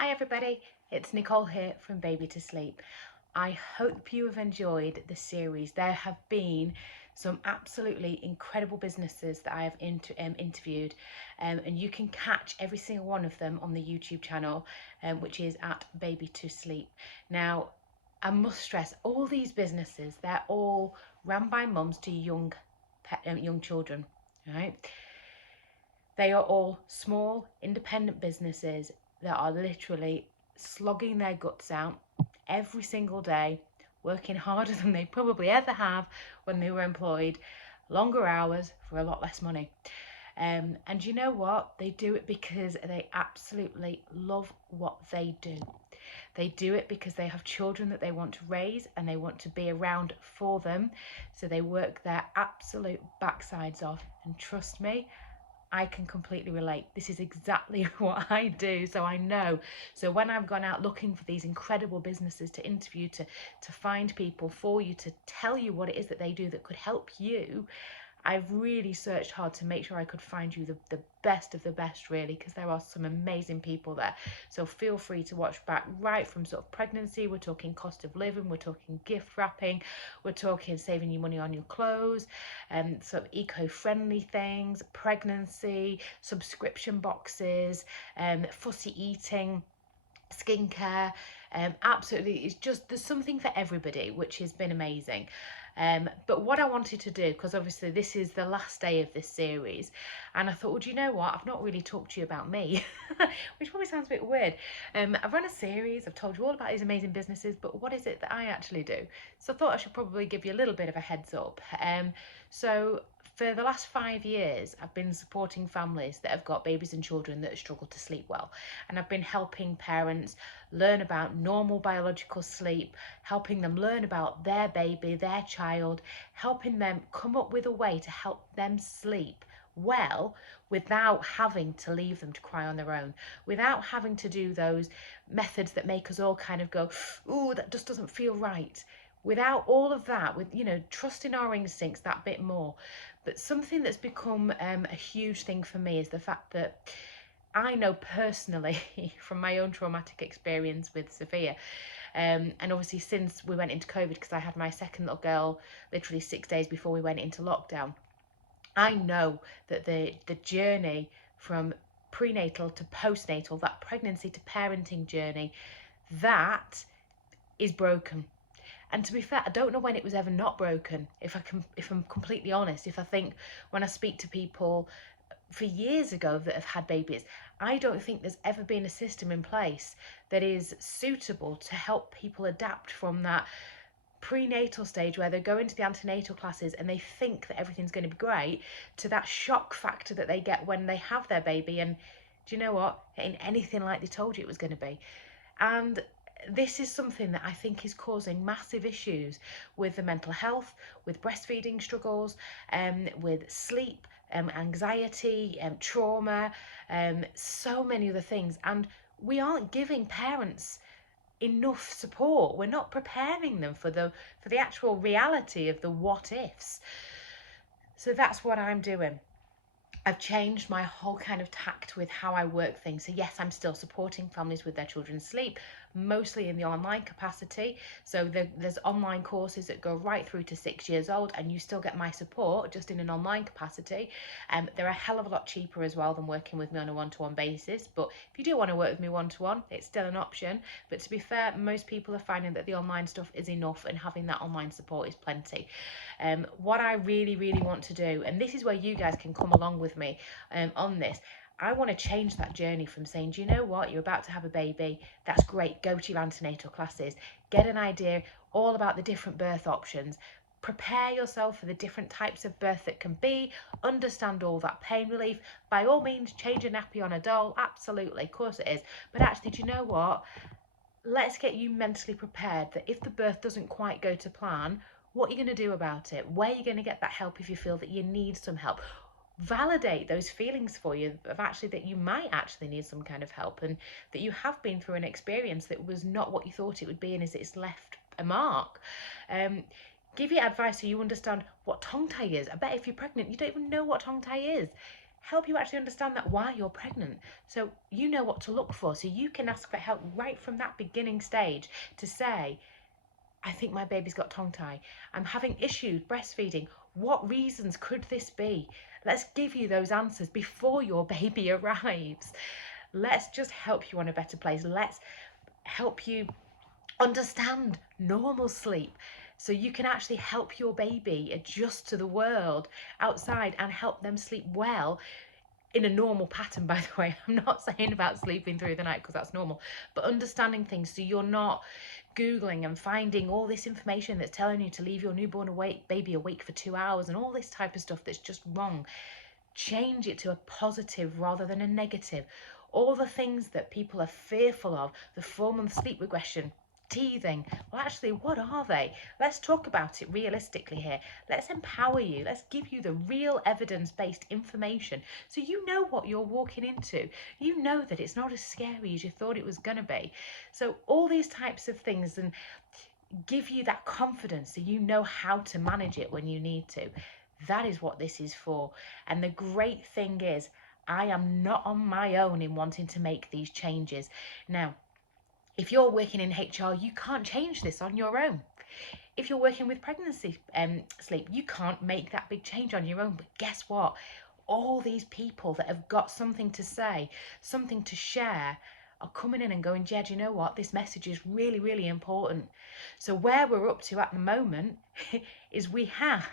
Hi everybody, it's Nicole here from Baby2Sleep. I hope you have enjoyed the series. There have been some absolutely incredible businesses that I have interviewed, and you can catch every single one of them on the YouTube channel, which is at Baby2Sleep. Now, I must stress, all these businesses, they're all run by mums to young children, right? They are all small, independent businesses that are literally slogging their guts out every single day, working harder than they probably ever have when they were employed, longer hours for a lot less money. And you know what? They do it because they absolutely love what they do. They do it because they have children that they want to raise and they want to be around for them. So they work their absolute backsides off. And trust me, I can completely relate. This is exactly what I do, so I know. So when I've gone out looking for these incredible businesses to interview, to find people for you, to tell you what it is that they do that could help you, I've really searched hard to make sure I could find you the best of the best, really, because there are some amazing people there. So feel free to watch back right from sort of pregnancy. We're talking cost of living, we're talking gift wrapping, we're talking saving you money on your clothes, sort of eco-friendly things, pregnancy, subscription boxes, fussy eating, skincare. Absolutely, it's just, there's something for everybody, which has been amazing. But what I wanted to do, because obviously this is the last day of this series, and I thought, well, do you know what, I've not really talked to you about me, which probably sounds a bit weird. I've run a series, I've told you all about these amazing businesses, but what is it that I actually do? So I thought I should probably give you a little bit of a heads up. So for the last 5 years, I've been supporting families that have got babies and children that struggle to sleep well. And I've been helping parents learn about normal biological sleep, helping them learn about their baby, their child, helping them come up with a way to help them sleep well without having to leave them to cry on their own, without having to do those methods that make us all kind of go, ooh, that just doesn't feel right. Without all of that, with, you know, trusting our instincts that bit more. But something that's become a huge thing for me is the fact that I know personally from my own traumatic experience with Sophia, and obviously since we went into COVID, because I had my second little girl literally 6 days before we went into lockdown, I know that the journey from prenatal to postnatal, that pregnancy to parenting journey, that is broken. And to be fair, I don't know when it was ever not broken. If I'm completely honest, if I think when I speak to people for years ago that have had babies, I don't think there's ever been a system in place that is suitable to help people adapt from that prenatal stage where they go into the antenatal classes and they think that everything's going to be great, to that shock factor that they get when they have their baby, and do you know what, it ain't anything like they told you it was going to be. And this is something that I think is causing massive issues with the mental health, with breastfeeding struggles, with sleep, anxiety, trauma, so many other things. And we aren't giving parents enough support. We're not preparing them for the actual reality of the what ifs. So that's what I'm doing. I've changed my whole kind of tact with how I work things. So yes, I'm still supporting families with their children's sleep, mostly in the online capacity. So there's online courses that go right through to 6 years old, and you still get my support just in an online capacity. They're a hell of a lot cheaper as well than working with me on a one-to-one basis. But if you do want to work with me one-to-one, it's still an option. But to be fair, most people are finding that the online stuff is enough, and having that online support is plenty. What I really, really want to do, and this is where you guys can come along with me on this, I want to change that journey from saying, do you know what, you're about to have a baby, that's great, go to your antenatal classes, get an idea all about the different birth options, prepare yourself for the different types of birth that can be, understand all that pain relief, by all means change a nappy on a doll, absolutely, of course it is, but actually, do you know what, let's get you mentally prepared that if the birth doesn't quite go to plan, what are you going to do about it? Where are you going to get that help if you feel that you need some help? Validate those feelings for you of actually that you might actually need some kind of help, and that you have been through an experience that was not what you thought it would be, and is it's left a mark. Give you advice so you understand what tongue tie is. I bet if you're pregnant, you don't even know what tongue tie is. help you actually understand that while you're pregnant. So you know what to look for. So you can ask for help right from that beginning stage to say, I think my baby's got tongue tie. I'm having issues breastfeeding. What reasons could this be? Let's give you those answers before your baby arrives. Let's just help you on a better place. Let's help you understand normal sleep so you can actually help your baby adjust to the world outside and help them sleep well in a normal pattern. By the way, I'm not saying about sleeping through the night because that's normal, but understanding things so you're not googling and finding all this information that's telling you to leave your newborn baby awake for 2 hours and all this type of stuff that's just wrong. Change it to a positive rather than a negative. All the things that people are fearful of, the 4-month sleep regression, teething, well, actually, what are they? Let's talk about it realistically here. Let's empower you. Let's give you the real evidence-based information so you know what you're walking into. You know that it's not as scary as you thought it was going to be. So all these types of things, and give you that confidence so you know how to manage it when you need to. That is what this is for. And the great thing is, I am not on my own in wanting to make these changes. Now, if you're working in HR, you can't change this on your own. If you're working with pregnancy sleep, you can't make that big change on your own. But guess what? All these people that have got something to say, something to share, are coming in and going, Jed, you know what? This message is really, really important. So where we're up to at the moment is we have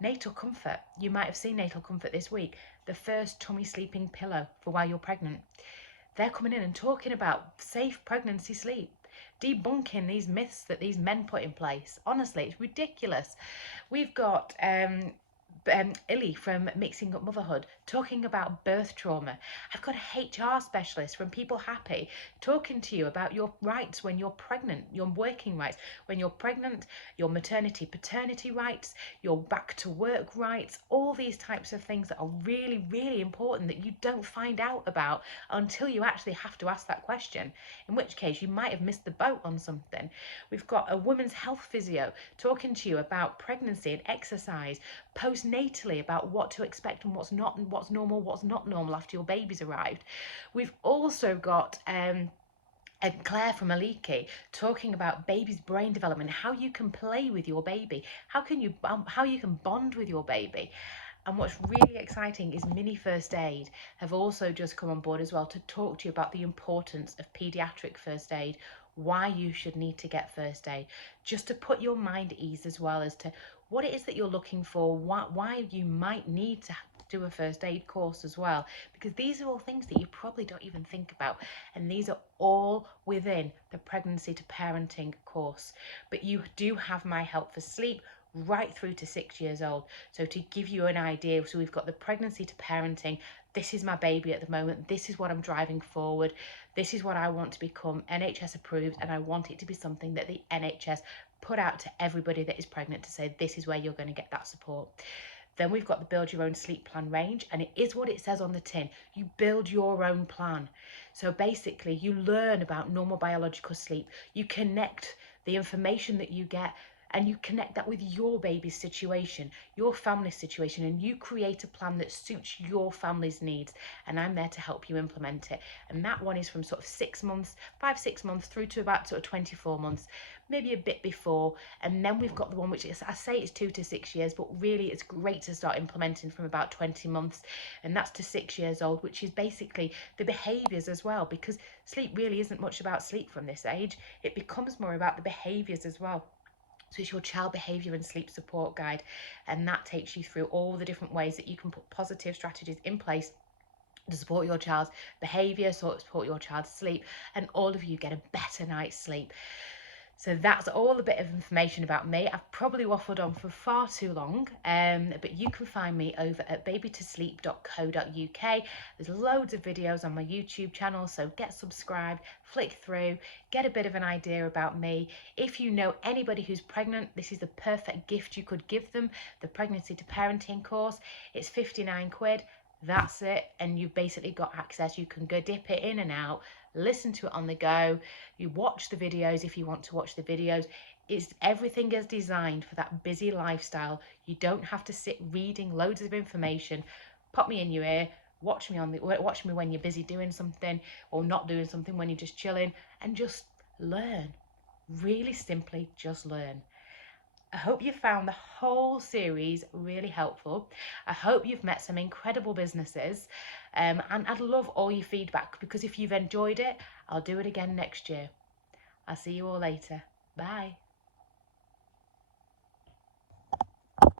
Natal Comfort. You might have seen Natal Comfort this week, the first tummy sleeping pillow for while you're pregnant. They're coming in and talking about safe pregnancy sleep, debunking these myths that these men put in place. Honestly, it's ridiculous. We've got Illy from Mixing Up Motherhood talking about birth trauma. I've got a HR specialist from People Happy talking to you about your rights when you're pregnant, your working rights when you're pregnant, your maternity paternity rights, your back to work rights, all these types of things that are really, really important that you don't find out about until you actually have to ask that question, in which case you might have missed the boat on something. We've got a women's health physio talking to you about pregnancy and exercise, postnatally about what to expect and what's not, and what's normal, what's not normal after your baby's arrived. We've also got and Claire from Aliki talking about baby's brain development, how you can play with your baby, how you can bond with your baby. And what's really exciting is Mini First Aid have also just come on board as well to talk to you about the importance of paediatric first aid, why you should need to get first aid, just to put your mind at ease as well as to what it is that you're looking for, why you might need to do a first aid course as well, because these are all things that you probably don't even think about, and these are all within the pregnancy to parenting course. But you do have my help for sleep right through to 6 years old. So to give you an idea, so we've got the pregnancy to parenting. This is my baby at the moment. This is what I'm driving forward. This is what I want to become NHS approved, and I want it to be something that the NHS put out to everybody that is pregnant to say, this is where you're going to get that support. Then we've got the build your own sleep plan range, and it is what it says on the tin. You build your own plan. So basically you learn about normal biological sleep. You connect the information that you get, and you connect that with your baby's situation, your family's situation, and you create a plan that suits your family's needs. And I'm there to help you implement it. And that one is from sort of 6 months, 5-6 months through to about sort of 24 months, maybe a bit before. And then we've got the one which is, I say it's 2 to 6 years, but really it's great to start implementing from about 20 months. And that's to 6 years old, which is basically the behaviours as well, because sleep really isn't much about sleep from this age. It becomes more about the behaviours as well. So it's your child behaviour and sleep support guide, and that takes you through all the different ways that you can put positive strategies in place to support your child's behaviour, support your child's sleep, and all of you get a better night's sleep. So that's all a bit of information about me. I've probably waffled on for far too long, but you can find me over at baby2sleep.co.uk. There's loads of videos on my YouTube channel, so get subscribed, flick through, get a bit of an idea about me. If you know anybody who's pregnant, this is the perfect gift you could give them, the Pregnancy to Parenting course. It's 59 quid. That's it, and you've basically got access. You can go dip it in and out, listen to it on the go. You watch the videos if you want to watch the videos. Everything is designed for that busy lifestyle. You don't have to sit reading loads of information. pop me in your ear, watch me when you're busy doing something or not doing something, when you're just chilling, and just learn. Really simply, just learn. I hope you found the whole series really helpful. I hope you've met some incredible businesses, and I'd love all your feedback, because if you've enjoyed it, I'll do it again next year. I'll see you all later. Bye.